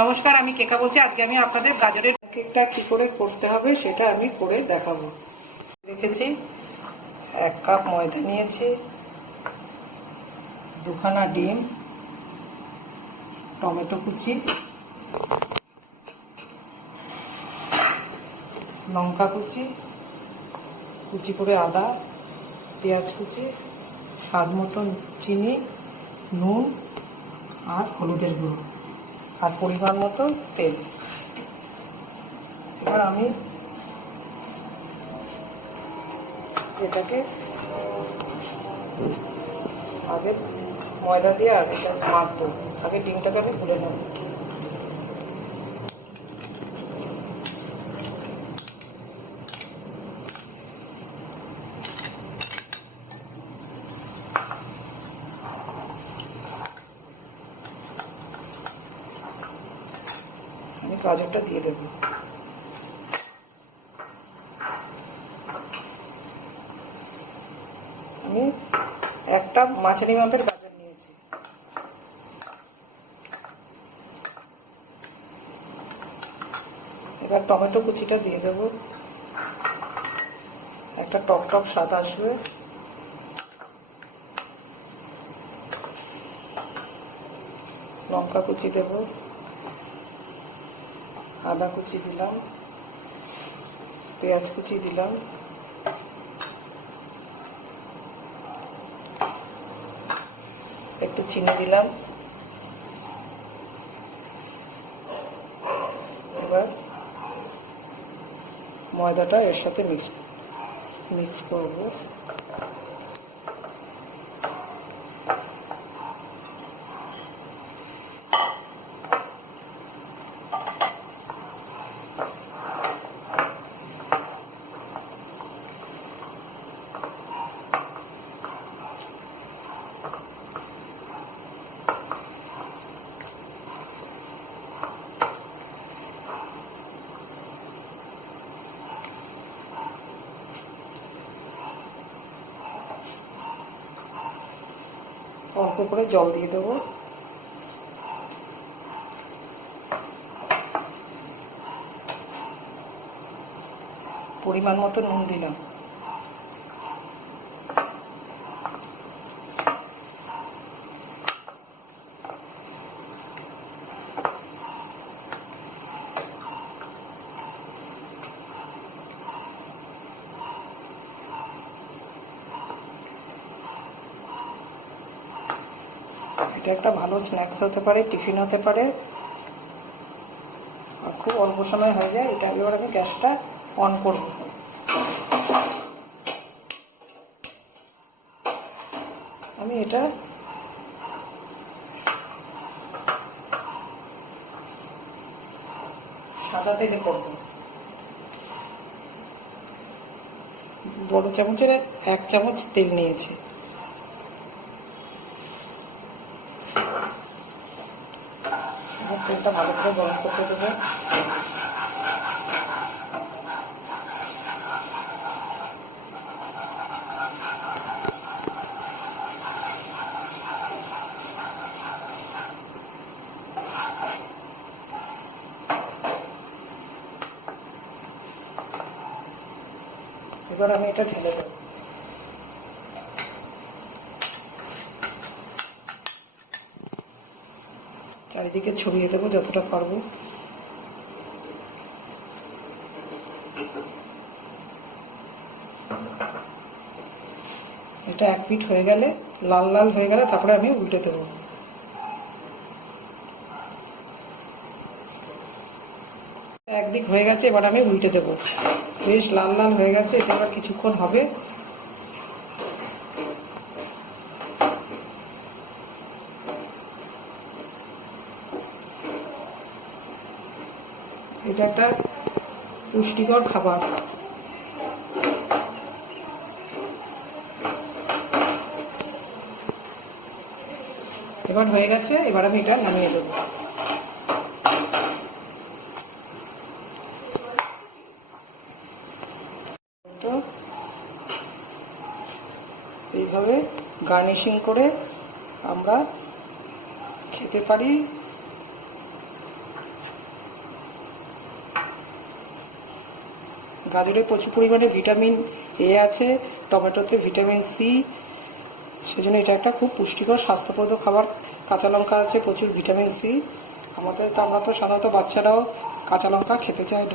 নমস্কার, আমি কেকা বলছি। আজকে আমি আপনাদের গাজরের কেকটা কি করে করতে হবে সেটা আমি করে দেখাবো। রেখেছি 1 কাপ ময়দা নিয়েছি, 2খানা ডিম, টমেটো কুচি, লঙ্কা কুচি, কুচি করে আদা, পেঁয়াজ কুচি, স্বাদ মতন চিনি, নুন আর হলুদের গুঁড়ো আর পরিমাণ মতো তেল। এবার আমি এটাকে আগে ময়দা দিয়ে আগে মাখবো। আগে ডিমটাকে আমি গুলে নেব। আমি গাজরটা দিয়ে দেবো। আমি একটা মাঝারি মাপের গাজর নিয়েছি। এবার টমেটো কুচিটা দিয়ে দেবো, একটা টক টক স্বাদ আসবে। লঙ্কা কুচি দেব, আদা কুচি দিলাম, পেঁয়াজ কুচি দিলাম, একটু চিনি দিলাম। এবার ময়দাটা এর সাথে মিক্স করব। অল্প করে জল দিয়ে দেবো। পরিমাণ মতো নুন দিলাম। এটা একটা ভালো স্ন্যাক্স হতে পারে, টিফিন হতে পারে, আর খুব অল্প সময় হয়ে যায়। এটা এবার আমি গ্যাসটা অন করব। আমি এটা সাদা তেলে করব। বড় চামচের 1 চামচ তেল নিয়েছি। তেলটা ভালো করে গরম করতে দেবো। এবার আমি এটা ঢেলে দেবো। চারিদিকে ছড়িয়ে দেবো যতটা পারবো। এটা 1 পিঠ হয়ে গেলে, লাল লাল হয়ে গেলে তারপরে আমি উল্টে দেবো। একদিক হয়ে গেছে, এবার আমি উল্টে দেবো। বেশ লাল লাল হয়ে গেছে, এটা এবার কিছুক্ষণ হবে। এটা একটা পুষ্টিকর খাবার। এবার হয়ে গেছে, এবার আমি এটা নামিয়ে দেবো। তো এইভাবে গার্নিশিং করে আমরা খেতে পারি। গাজরে প্রচুর পরিমাণে ভিটামিন এ আছে, টমেটোতে ভিটামিন সি, সেজন্য এটা একটা খুব পুষ্টিকর স্বাস্থ্যপ্রদ খাবার। কাঁচা লঙ্কা আছে প্রচুর ভিটামিন সি। আমরা তো সাধারণত বাচ্চারাও কাঁচা লঙ্কা খেতে চায় না।